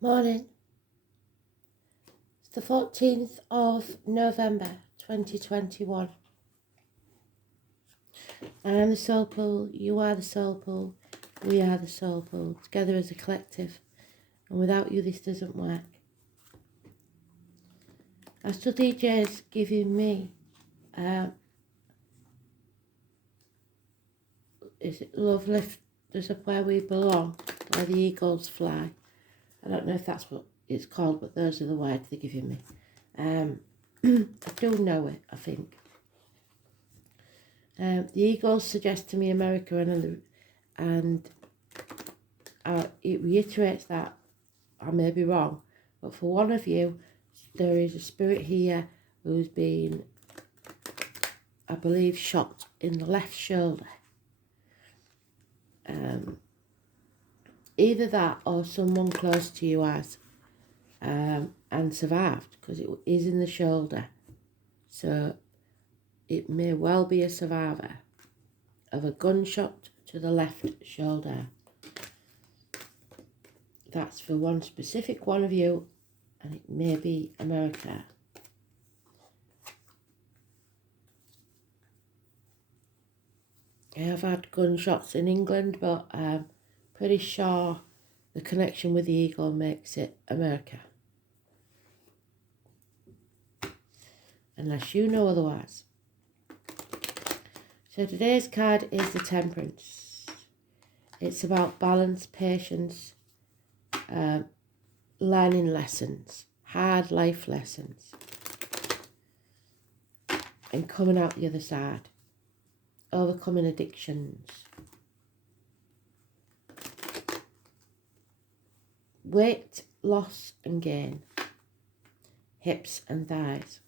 Morning. It's the 14th of November 2021. I am the soul pool, you are the soul pool, we are the soul pool, together as a collective. And without you, this doesn't work. Astral DJ's giving me, is it Love Lift Us Up Where We Belong, where the eagles fly. I don't know if that's what it's called, but those are the words they're giving me. I do know it, I think. The eagles suggest to me America, and it reiterates that I may be wrong, but for one of you, there is a spirit here who's been, I believe, shot in the left shoulder. Either that or someone close to you has, and survived, because it is in the shoulder. So it may well be a survivor of a gunshot to the left shoulder. That's for one specific one of you, and it may be America. I have had gunshots in England, but I'm pretty sure the connection with the eagle makes it America. Unless you know otherwise. So today's card is the Temperance. It's about balance, patience, learning lessons, hard life lessons, and coming out the other side. Overcoming addictions. Weight loss and gain. Hips and thighs.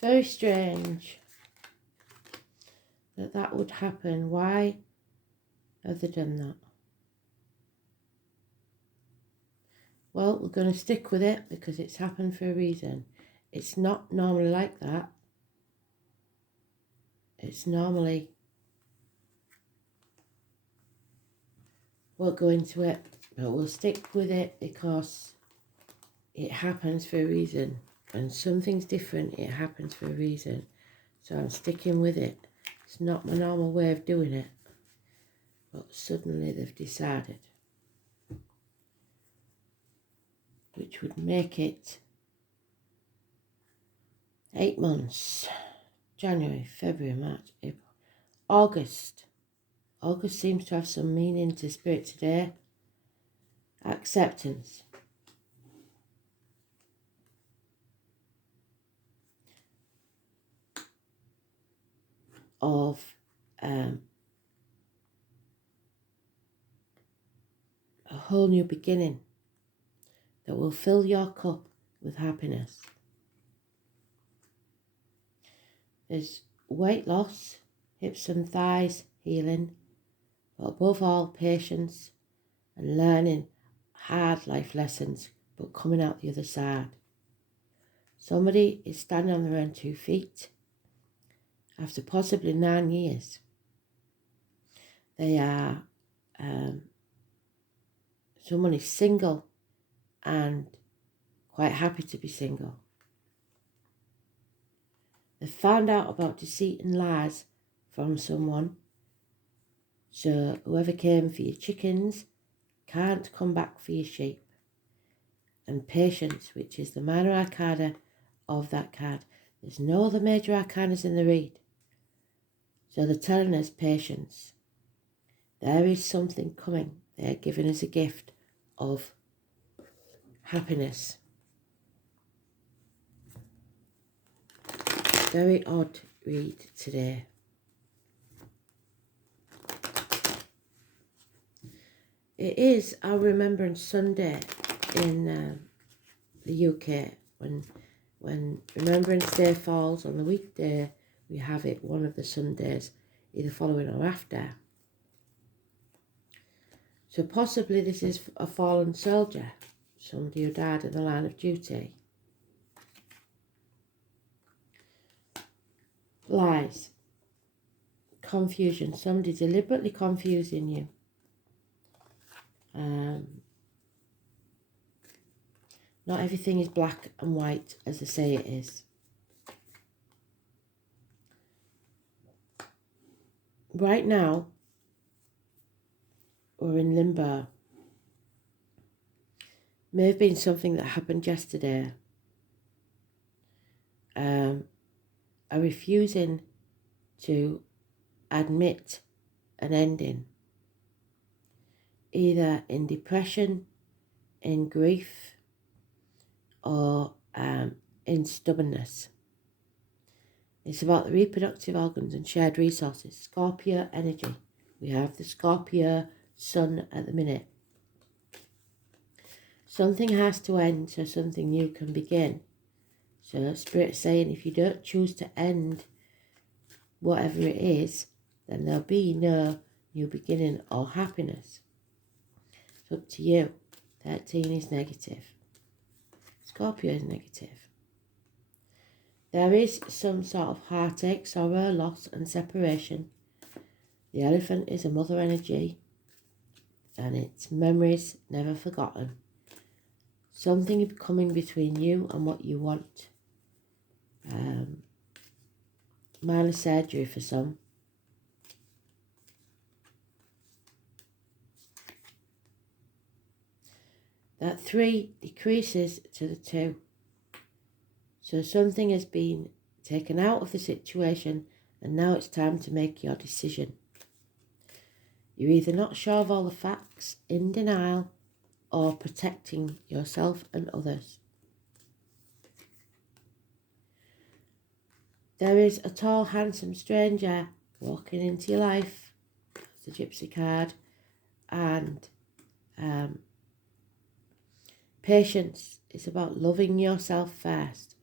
Very strange that would happen. Why have they done that? Well, we're going to stick with it because it's happened for a reason. It's not normally like that. It's normally, we'll go into it, but we'll stick with it because it happens for a reason. And something's different, it happens for a reason. So I'm sticking with it. It's not my normal way of doing it. But suddenly they've decided. Which would make it 8 months. January, February, March, April, August. August seems to have some meaning to Spirit today. Acceptance. Of a whole new beginning that will fill your cup with happiness. There's weight loss, hips and thighs healing, but above all patience and learning hard life lessons, but coming out the other side. Somebody is standing on their own 2 feet after possibly 9 years. They are, someone is single and quite happy to be single. They found out about deceit and lies from someone. So whoever came for your chickens can't come back for your sheep. And patience, which is the minor arcana of that card. There's no other major arcanas in the read. So they're telling us patience. There is something coming. They're giving us a gift of happiness. Very odd read today. It is our Remembrance Sunday in the UK. When Remembrance Day falls on the weekday, we have it one of the Sundays, either following or after. So possibly this is a fallen soldier, somebody who died in the line of duty. Lies, confusion, somebody deliberately confusing you. Not everything is black and white as they say it is. Right now, we're in limbo. May have been something that happened yesterday. Are refusing to admit an ending, either in depression, in grief, or in stubbornness. It's about the reproductive organs and shared resources. Scorpio energy. We have the Scorpio sun at the minute. Something has to end so something new can begin. So Spirit's saying if you don't choose to end whatever it is, then there'll be no new beginning or happiness. It's up to you. 13 is negative. Scorpio is negative. There is some sort of heartache, sorrow, loss and separation. The elephant is a mother energy and it's memories never forgotten. Something coming between you and what you want. Minor surgery for some. That 3 decreases to the 2. So something has been taken out of the situation and now it's time to make your decision. You're either not sure of all the facts, in denial, or protecting yourself and others. There is a tall, handsome stranger walking into your life. It's the Gypsy card. And patience is about loving yourself first.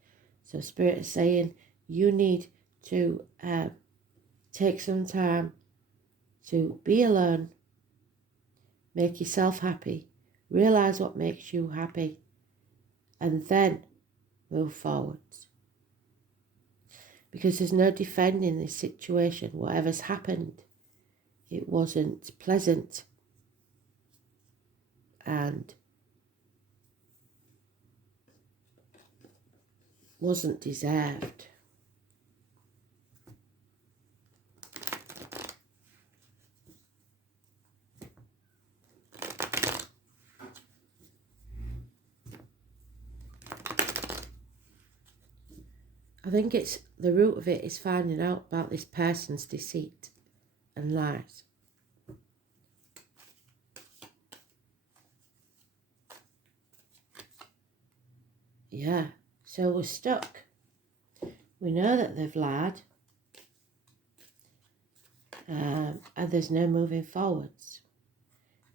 So Spirit is saying you need to take some time to be alone, make yourself happy, realise what makes you happy, and then move forwards. Because there's no defending this situation. Whatever's happened, it wasn't pleasant and wasn't deserved. I think it's the root of it is finding out about this person's deceit and lies. Yeah, so we're stuck. We know that they've lied, and there's no moving forwards.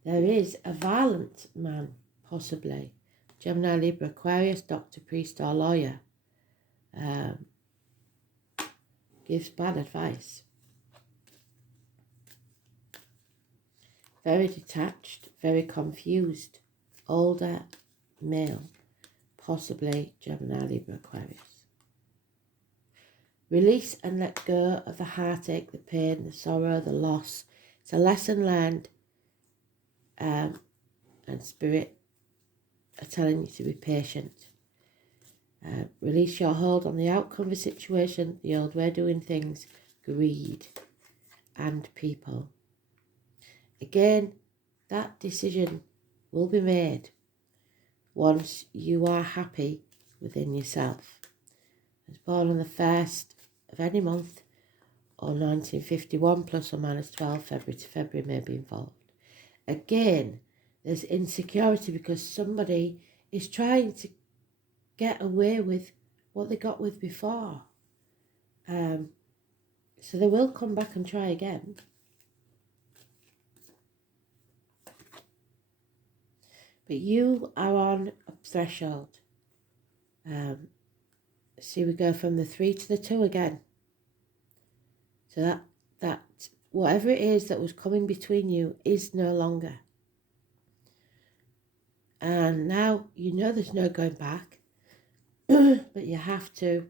There is a violent man, possibly. Gemini, Libra, Aquarius, doctor, priest or lawyer. Gives bad advice. Very detached, very confused. Older male, possibly Gemini, Libra, Aquarius. Release and let go of the heartache, the pain, the sorrow, the loss. It's a lesson learned, and Spirit are telling you to be patient. Release your hold on the outcome of a situation, the old way of doing things, greed, and people. Again, that decision will be made once you are happy within yourself. I was born on the 1st of any month, or 1951, plus or minus 12, February to February may be involved. Again, there's insecurity because somebody is trying to get away with what they got with before. So they will come back and try again. But you are on a threshold. See, we go from the 3 to the 2 again. So that whatever it is that was coming between you is no longer. And now you know there's no going back, but you have to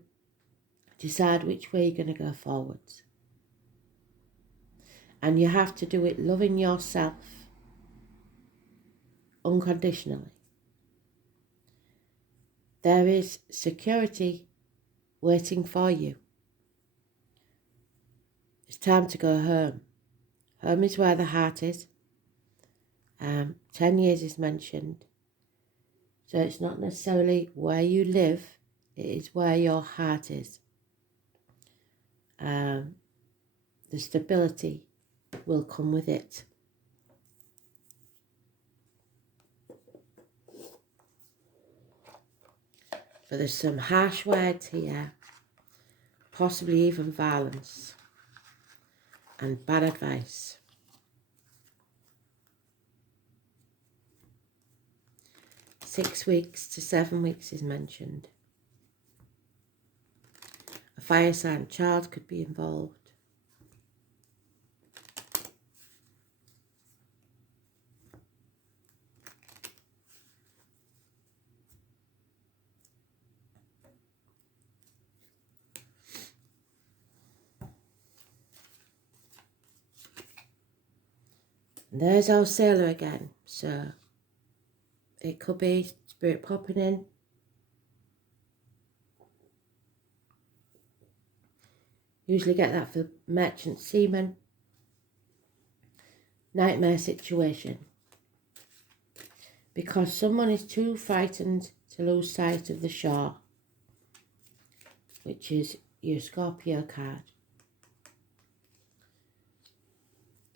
decide which way you're going to go forwards. And you have to do it loving yourself unconditionally. There is security waiting for you. It's time to go home. Home is where the heart is. 10 years is mentioned. So it's not necessarily where you live, it is where your heart is. The stability will come with it. But there's some harsh words here, possibly even violence and bad advice. Six weeks to 7 weeks is mentioned. A fire sign child could be involved. And there's our sailor again, so it could be spirit popping in. Usually get that for merchant seamen. Nightmare situation. Because someone is too frightened to lose sight of the shore, which is your Scorpio card.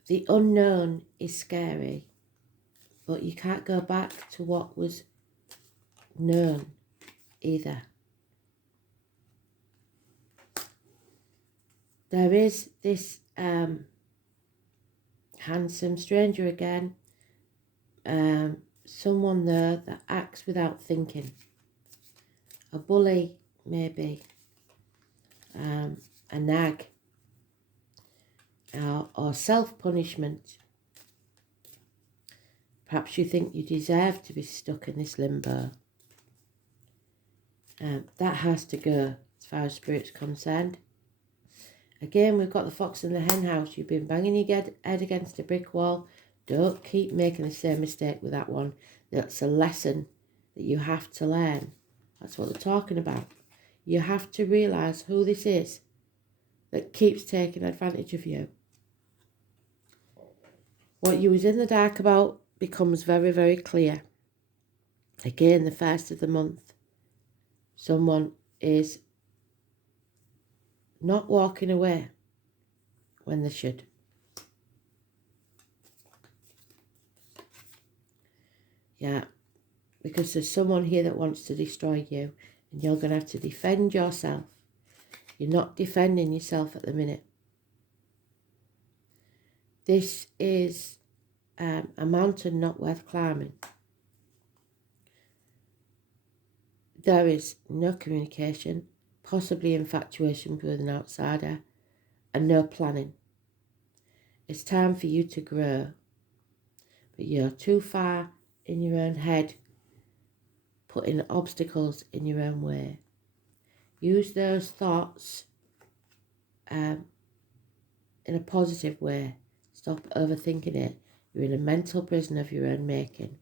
The unknown is scary, but you can't go back to what was known either. There is this handsome stranger again, someone there that acts without thinking. A bully, maybe, a nag, or self-punishment. Perhaps you think you deserve to be stuck in this limbo. That has to go as far as spirit's concerned. Again, we've got the fox in the hen house. You've been banging your head against a brick wall. Don't keep making the same mistake with that one. That's a lesson that you have to learn. That's what they're talking about. You have to realise who this is that keeps taking advantage of you. What you was in the dark about becomes very, very clear. Again, the 1st of the month. Someone is not walking away when they should. Yeah, because there's someone here that wants to destroy you, and you're going to have to defend yourself. You're not defending yourself at the minute. This is a mountain not worth climbing. There is no communication, possibly infatuation with an outsider, and no planning. It's time for you to grow, but you're too far in your own head, putting obstacles in your own way. Use those thoughts in a positive way. Stop overthinking it. You're in a mental prison of your own making.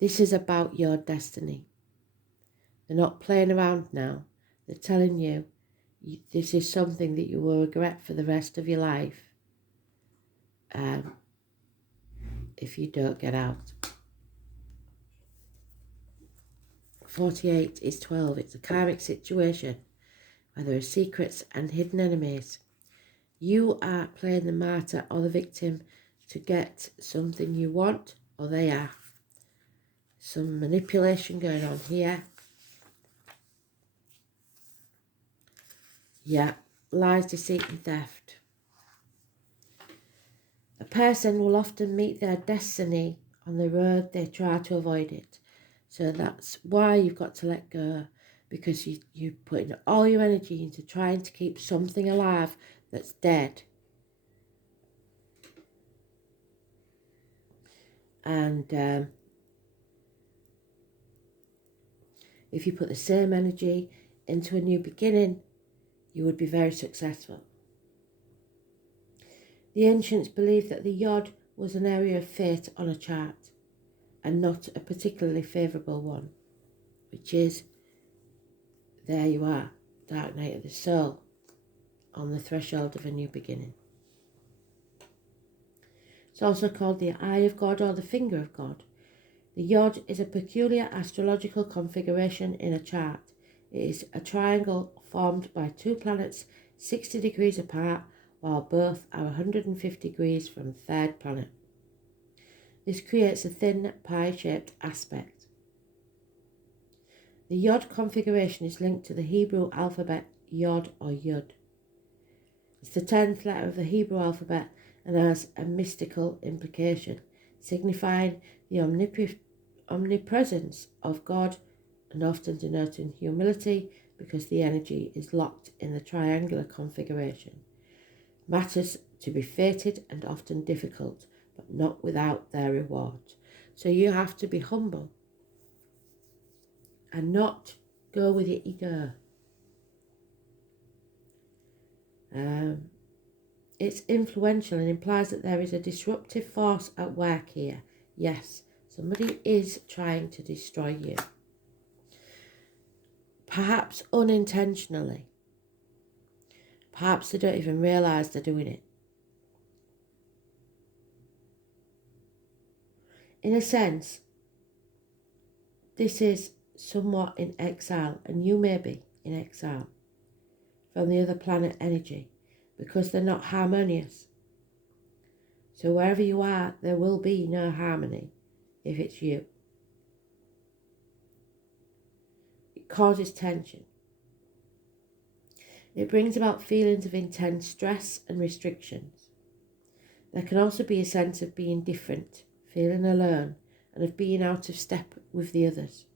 This is about your destiny. They're not playing around now. They're telling you this is something that you will regret for the rest of your life if you don't get out. 48 is 12. It's a karmic situation where there are secrets and hidden enemies. You are playing the martyr or the victim to get something you want, or they are. Some manipulation going on here. Yeah, lies, deceit and theft. A person will often meet their destiny on the road they try to avoid it. So that's why you've got to let go, because you're putting all your energy into trying to keep something alive that's dead. And if you put the same energy into a new beginning, you would be very successful. The ancients believed that the Yod was an area of fate on a chart, and not a particularly favourable one, which is, there you are, dark night of the soul, on the threshold of a new beginning. It's also called the Eye of God or the Finger of God. The Yod is a peculiar astrological configuration in a chart. It is a triangle formed by two planets 60 degrees apart, while both are 150 degrees from the third planet. This creates a thin pie-shaped aspect. The Yod configuration is linked to the Hebrew alphabet Yod or Yud. It's the 10th letter of the Hebrew alphabet and has a mystical implication, signifying the omnipresence of God and often denoting humility because the energy is locked in the triangular configuration. Matters to be fated and often difficult, but not without their reward. So you have to be humble and not go with your ego. It's influential and implies that there is a disruptive force at work here. Yes, somebody is trying to destroy you. Perhaps unintentionally. Perhaps they don't even realise they're doing it. In a sense, this is somewhat in exile, and you may be in exile from the other planet energy because they're not harmonious. So wherever you are, there will be no harmony if it's you. It causes tension. It brings about feelings of intense stress and restrictions. There can also be a sense of being different, feeling alone, and of being out of step with the others.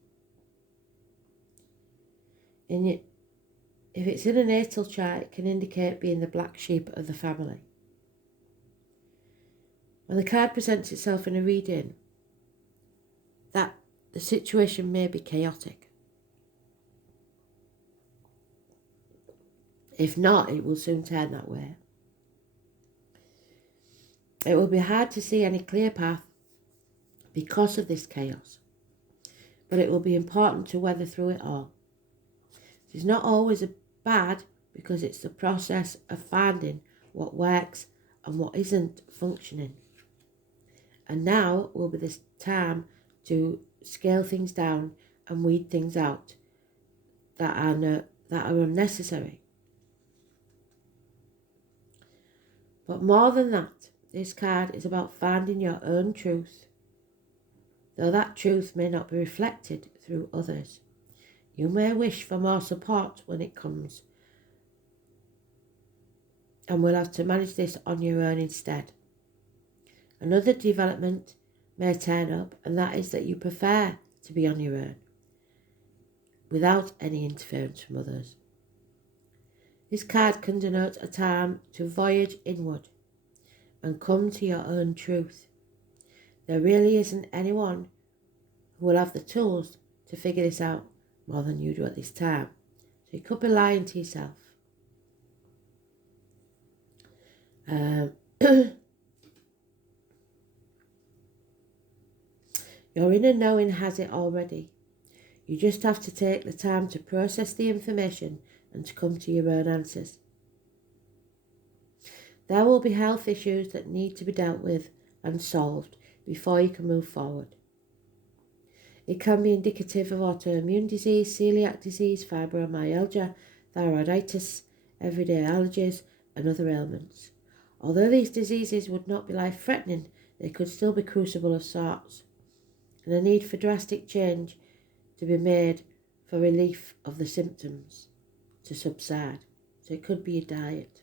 If it's in a natal chart, it can indicate being the black sheep of the family. When the card presents itself in a reading, that the situation may be chaotic. If not, it will soon turn that way. It will be hard to see any clear path because of this chaos, but it will be important to weather through it all. It's not always bad because it's the process of finding what works and what isn't functioning. And now will be the time to scale things down and weed things out that are unnecessary. But more than that, this card is about finding your own truth, though that truth may not be reflected through others. You may wish for more support when it comes, and will have to manage this on your own instead. Another development may turn up, and that is that you prefer to be on your own, without any interference from others. This card can denote a time to voyage inward and come to your own truth. There really isn't anyone who will have the tools to figure this out more than you do at this time. So you could be lying to yourself. Um, your inner knowing has it already. You just have to take the time to process the information and to come to your own answers. There will be health issues that need to be dealt with and solved before you can move forward. It can be indicative of autoimmune disease, celiac disease, fibromyalgia, thyroiditis, everyday allergies, and other ailments. Although these diseases would not be life-threatening, they could still be crucible of sorts, and a need for drastic change to be made for relief of the symptoms to subside. So it could be your diet.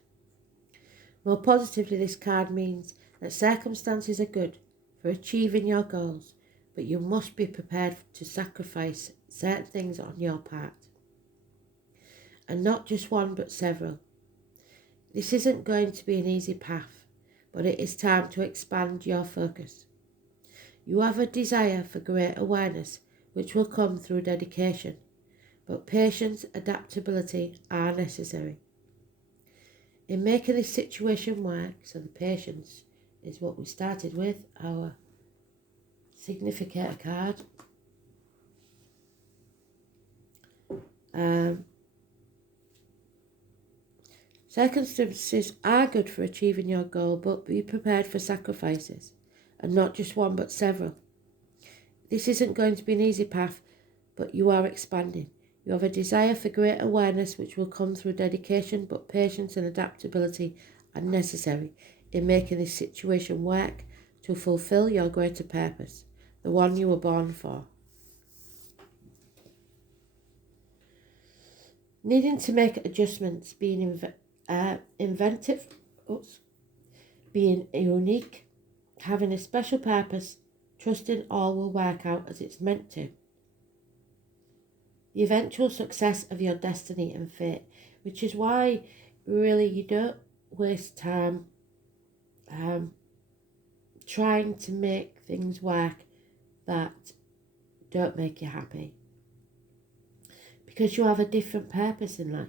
More positively, this card means that circumstances are good for achieving your goals, but you must be prepared to sacrifice certain things on your part. And not just one, but several. This isn't going to be an easy path, but it is time to expand your focus. You have a desire for great awareness, which will come through dedication, but patience, adaptability are necessary. In making this situation work, so the patience is what we started with, our significator card. Circumstances are good for achieving your goal, but be prepared for sacrifices, and not just one but several. This isn't going to be an easy path, but you are expanding. You have a desire for great awareness, which will come through dedication, but patience and adaptability are necessary in making this situation work to fulfill your greater purpose, the one you were born for. Needing to make adjustments, being inventive, being unique, having a special purpose, trusting all will work out as it's meant to. The eventual success of your destiny and fate, which is why really you don't waste time trying to make things work that don't make you happy, because you have a different purpose in life.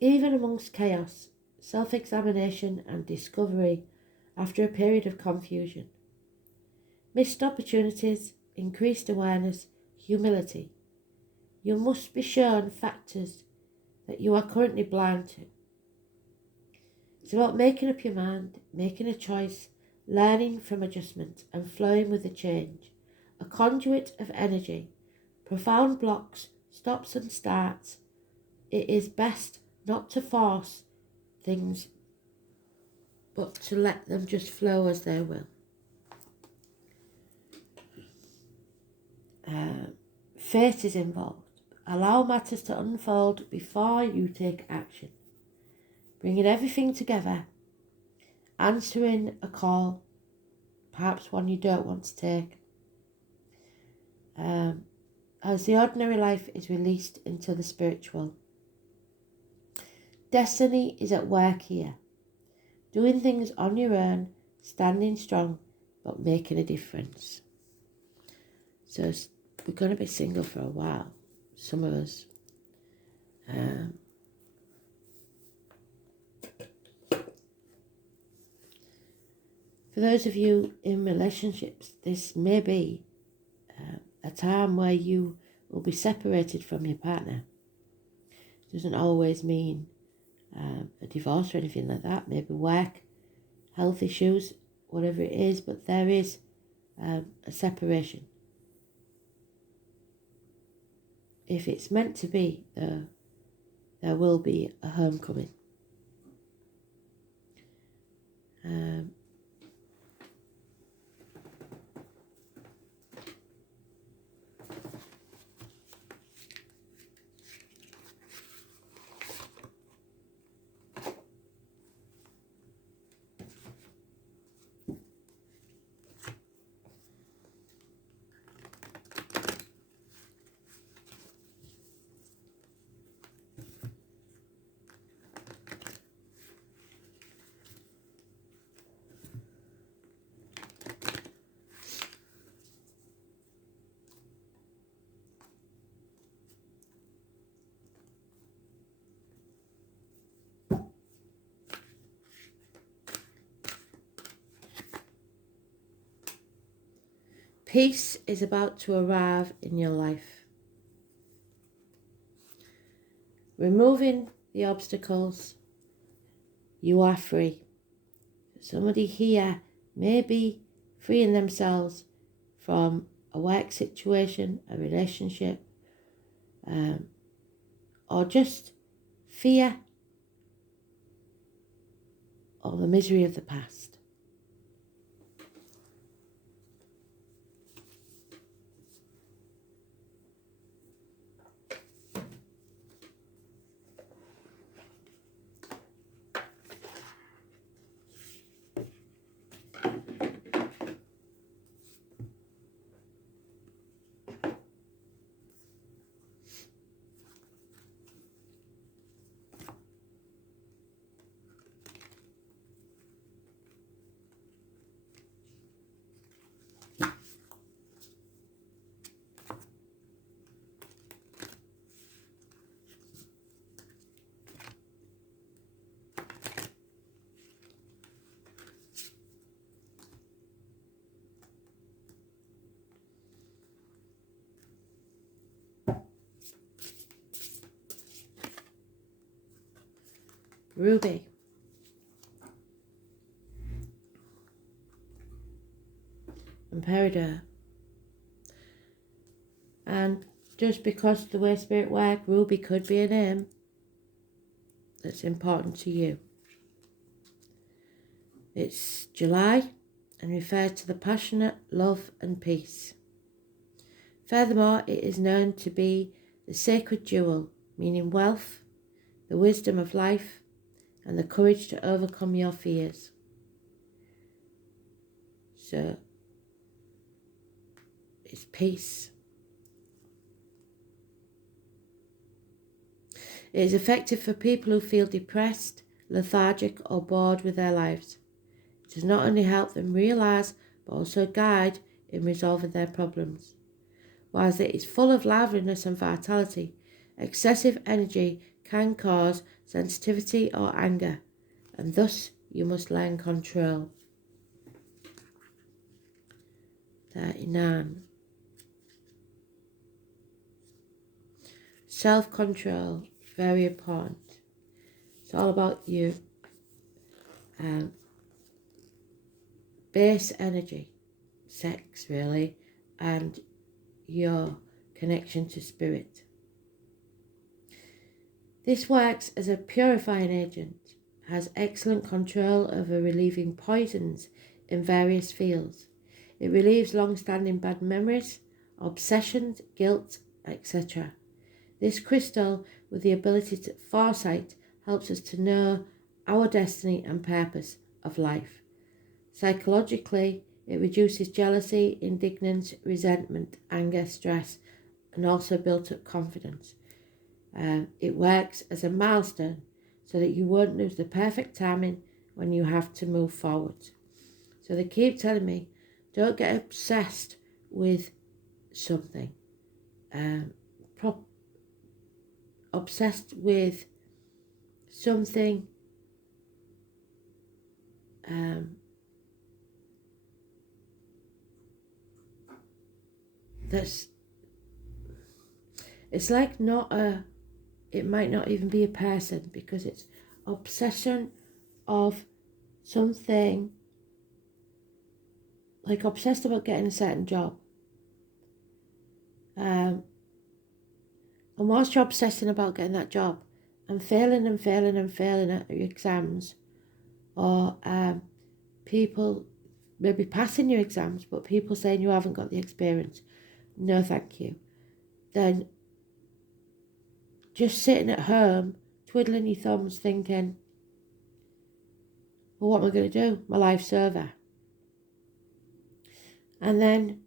Even amongst chaos, self-examination and discovery after a period of confusion, missed opportunities, increased awareness, humility, you must be shown factors that you are currently blind to. It's about making up your mind, making a choice, learning from adjustment and flowing with the change. A conduit of energy, profound blocks, stops and starts. It is best not to force things, but to let them just flow as they will. Fate is involved. Allow matters to unfold before you take action. Bringing everything together, answering a call, perhaps one you don't want to take, as the ordinary life is released into the spiritual. Destiny is at work here, doing things on your own, standing strong, but making a difference. So we're going to be single for a while, some of us. For those of you in relationships, this may be a time where you will be separated from your partner. It doesn't always mean a divorce or anything like that. Maybe work, health issues, whatever it is, but there is a separation. If it's meant to be, there will be a homecoming. Peace is about to arrive in your life. Removing the obstacles, you are free. Somebody here may be freeing themselves from a work situation, a relationship, or just fear or the misery of the past. Ruby. And Peridot. And just because of the way Spirit work, Ruby could be a name that's important to you. It's July and refers to the passionate love and peace. Furthermore, it is known to be the sacred jewel, meaning wealth, the wisdom of life, and the courage to overcome your fears. So, it's peace. It is effective for people who feel depressed, lethargic, or bored with their lives. It does not only help them realise, but also guide in resolving their problems. Whilst it is full of liveliness and vitality, excessive energy can cause sensitivity or anger, and thus you must learn control. 39. Self-control, very important. It's all about you. Base energy, sex really, and your connection to spirit. This works as a purifying agent, has excellent control over relieving poisons in various fields. It relieves long-standing bad memories, obsessions, guilt, etc. This crystal, with the ability to foresight, helps us to know our destiny and purpose of life. Psychologically, it reduces jealousy, indignance, resentment, anger, stress, and also built-up confidence. It works as a milestone so that you won't lose the perfect timing when you have to move forward. So they keep telling me, don't get obsessed with something. Obsessed with something that's, it's like it might not even be a person, because it's obsession of something, like obsessed about getting a certain job. And whilst you're obsessing about getting that job and failing and failing and failing at your exams, or people maybe passing your exams, but people saying you haven't got the experience, no thank you, then just sitting at home, twiddling your thumbs, thinking, well, what am I going to do? My life's over. And then,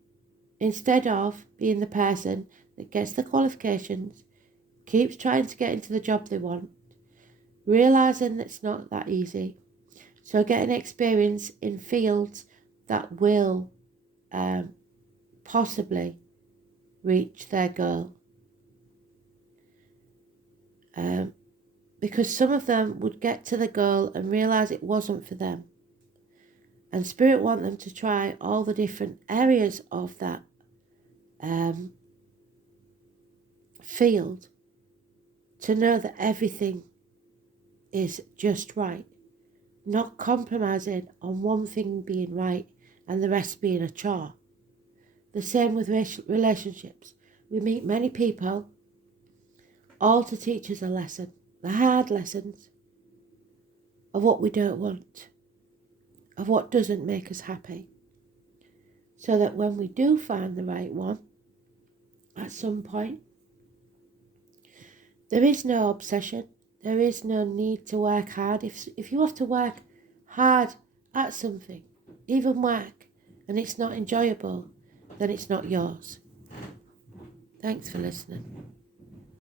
instead of being the person that gets the qualifications, keeps trying to get into the job they want, realising that it's not that easy, so getting experience in fields that will possibly reach their goal. Because some of them would get to the goal and realise it wasn't for them. And Spirit want them to try all the different areas of that field to know that everything is just right, not compromising on one thing being right and the rest being a chore. The same with relationships. We meet many people, all to teach us a lesson, the hard lessons of what we don't want, of what doesn't make us happy, so that when we do find the right one, at some point, there is no obsession, there is no need to work hard. If you have to work hard at something, even work, and it's not enjoyable, then it's not yours. Thanks for listening.